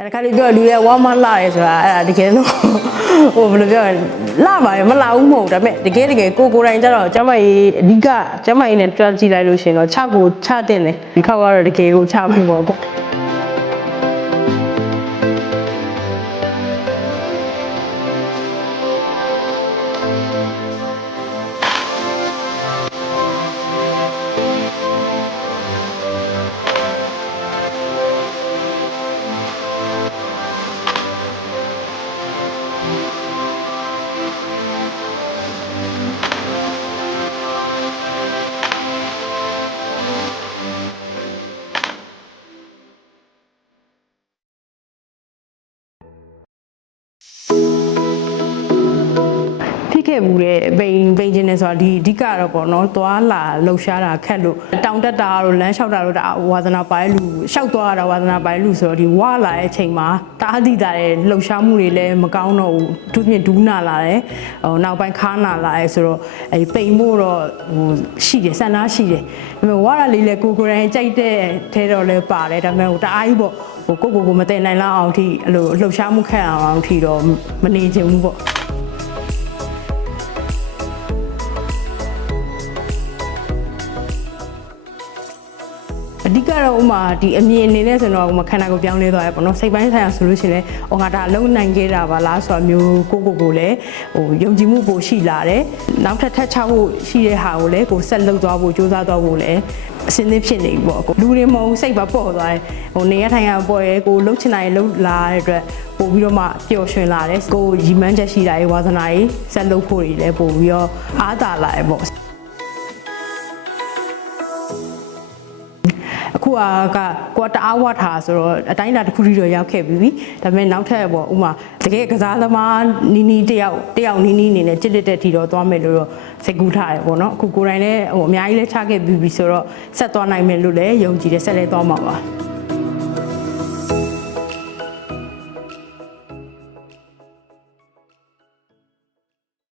အဲ့ခါလေးပြောလူရဲ့ဝမ်းမလာရဲဆိုတာအဲ့ဒါတကယ်လို့ဟိုဘယ်လိုပြောလဲလာပါရဲ့မလာဘူးမဟုတ်ဒါပေမဲ့တကယ်ကိုတိုင်းကျတော့ကျမကြီးအဓိကကျမကြီးနဲ့တွက်ကြည့်လိုက်လို့ရှင်တော့ချကိုချတင်တယ်ဒီခေါက်ကတော့တကယ်ကိုချမှာပေါ့ကွခဲ့မှုတဲ့ပိန်ချင်းနေဆိုတာဒီအဓိကတော့ပေါ့နော်သွားလာလှုပ်ရှားတာခက်လို့တောင်တက်တာတို့လမ်းလျှောက်တာတို့ဒါဝါသနာပိုင်းလူလျှောက်သွားတာဝါသနာပိုင်းလူဆိုတော့ဒီဝါလာတဲ့အချိန်မှာတားသီးတာတဲ့လှုပ်ရှားမှုတွေလည်းမကောင်းတော့ဘူးသူပြင်ဒူးနာလာတယ်ဟိုနောက်ပိုင်းခါနာလာတယ်ဆိုတော့အဲပိန်မှုတော့ဟိုရှိတယ်ဆန္ဒရှိတယ်ဒါပေမဲ့ဝါလာလေးလည်းကိုယ်တိုင်ကြိုက်တဲ့ထဲတော့လည်းပါတယ်ဒါပေမဲ့ဟိုတအားကြီးပေါ့ဟိုကိုမသိနိုင်လောက်အောင်ထိအဲ့လိုလှုပ်ရှားမှုခက်အောင်ထိတော့မနေချင်ဘူးပေါ့အဓိကတော့ဥမာဒီအမြင်အနေနဲ့ဆိုတော့ခန္ဓာကိုယ်ပြောင်းလဲသွားရပေါ့နော်စိတ်ပိုင်းဆိုင်ရာဆိုလို့ရှိရင်လည်းငါဒါအလုံးနိုင်ခဲ့တာပါလားဆိုတာမျိုးကိုလည်းဟိုယုံကြည်မှုပိုရှိလာတယ်နောက်ထပ်ချဖို့ရှိတဲ့ဟာကိုလည်းကိုဆက်လုပ်သွားဖို့ကြိုးစားသွားဖို့လည်းအစင်းသင်းဖြစ်နေပြီပေါ့လူတွေမဟုတ်စိတ်ပါပေါ့သွားတယ်ဟိုနေရထိုင်ရပေါ့ရဲကိုလှုပ်ချင်တာလှုပ်လာတဲ့အတွက်ပို့ပြီးတော့မှပျော်ရွှင်လာတယ်ကိုရီမန်းချက်ရှိတာရေးဝါသနာရေးဆက်လုပ်ဖို့တွေလည်းပို့ပြီးတော့အားသာလာတယ်ပေါ့အခုကကိုတအားဝတ်ထားဆိုတော့အတိုင်းအတာတစ်ခုတည်းတော့ရောက်ခဲ့ပြီဒါပေမဲ့နောက်ထပ်ပေါ့ဥမာတကယ်ကစားသမားနီးတယောက်နီးအနေနဲ့ကြစ်လက်တဲ့ထီတော့သွားမယ်လို့တော့စိတ်ကူးထားတယ်ပေါ့နော်အခုကိုယ်တိုင်လည်းဟိုအများကြီးလဲချခဲ့ပြီဆိုတော့ဆက်သွားနိုင်မယ်လို့လည်းယုံကြည်တယ်ဆက်လဲသွားမှာပါ